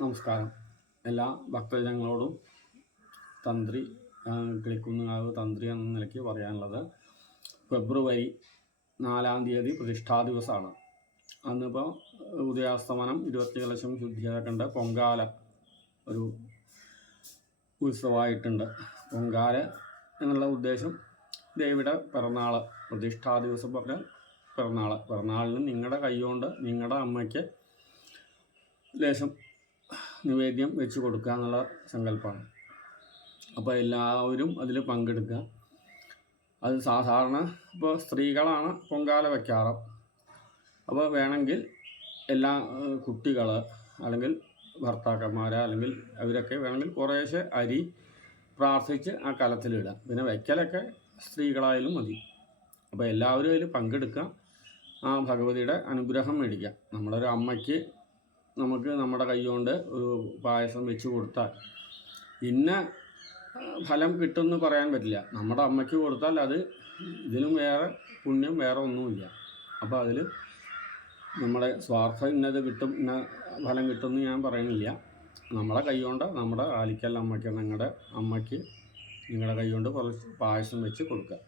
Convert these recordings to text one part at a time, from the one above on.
നമസ്കാരം. എല്ലാ ഭക്തജനങ്ങളോടും തന്ത്രി കിളിക്കുന്നുകാവ് തന്ത്രി എന്ന നിലയ്ക്ക് പറയാനുള്ളത്, ഫെബ്രുവരി 4-ാം തീയതി പ്രതിഷ്ഠാ ദിവസമാണ്. അന്നിപ്പോൾ ഉദയാസ്തമനം 20 കലശം ശുദ്ധിയെ കണ്ട പൊങ്കാല ഒരു ഉത്സവമായിട്ടുണ്ട്. പൊങ്കാല എന്നുള്ള ഉദ്ദേശം ദേവിയുടെ പിറന്നാൾ, പ്രതിഷ്ഠാ ദിവസം പറഞ്ഞാൽ പിറന്നാളിന് നിങ്ങളുടെ കൈകൊണ്ട് നിങ്ങളുടെ അമ്മയ്ക്ക് ലേശം നിവേദ്യം വെച്ച് കൊടുക്കുക എന്നുള്ള സങ്കല്പമാണ്. അപ്പോൾ എല്ലാവരും അതിൽ പങ്കെടുക്കുക. അത് സാധാരണ ഇപ്പോൾ സ്ത്രീകളാണ് പൊങ്കാല വയ്ക്കാറ്. അപ്പോൾ വേണമെങ്കിൽ എല്ലാ കുട്ടികൾ അല്ലെങ്കിൽ ഭർത്താക്കന്മാർ അല്ലെങ്കിൽ അവരൊക്കെ വേണമെങ്കിൽ കുറേശ്ശെ അരി പ്രാർത്ഥിച്ച് ആ കലത്തിലിടുക. പിന്നെ വയ്ക്കലൊക്കെ സ്ത്രീകളായാലും മതി. അപ്പോൾ എല്ലാവരും അതിൽ പങ്കെടുക്കുക, ആ ഭഗവതിയുടെ അനുഗ്രഹം മേടിക്കുക. നമ്മളൊരു അമ്മയ്ക്ക് നമുക്ക് നമ്മുടെ കൈകൊണ്ട് ഒരു പായസം വെച്ച് കൊടുത്താൽ ഇന്ന ഫലം കിട്ടുമെന്ന് പറയാൻ പറ്റില്ല. നമ്മുടെ അമ്മയ്ക്ക് കൊടുത്താൽ അത് ഇതിലും വേറെ പുണ്യം വേറെ ഒന്നുമില്ല. അപ്പോൾ അതിൽ നമ്മളെ സ്വാർത്ഥം ഇന്നത് കിട്ടും, ഇന്ന ഫലം കിട്ടുമെന്ന് ഞാൻ പറയുന്നില്ല. നമ്മളെ കൈകൊണ്ട് നമ്മുടെ ആലിക്കൽ അമ്മയ്ക്ക് നിങ്ങളുടെ അമ്മയ്ക്ക് നിങ്ങളുടെ കൈകൊണ്ട് കുറച്ച് പായസം വെച്ച് കൊടുക്കുക.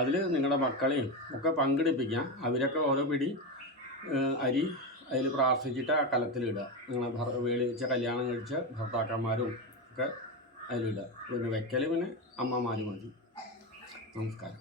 അതിൽ നിങ്ങളുടെ മക്കളെയും ഒക്കെ പങ്കെടുപ്പിക്കുക. അവരൊക്കെ ഓരോ പിടി അരി അതിൽ പ്രാർത്ഥിച്ചിട്ട് ആ കലത്തിലിടുക. നിങ്ങളെ വേളിച്ച കല്യാണം കഴിച്ച ഭർത്താക്കന്മാരും ഒക്കെ അതിലിടുക. പിന്നെ വെക്കൽ പിന്നെ അമ്മമാർ മതി. നമസ്കാരം.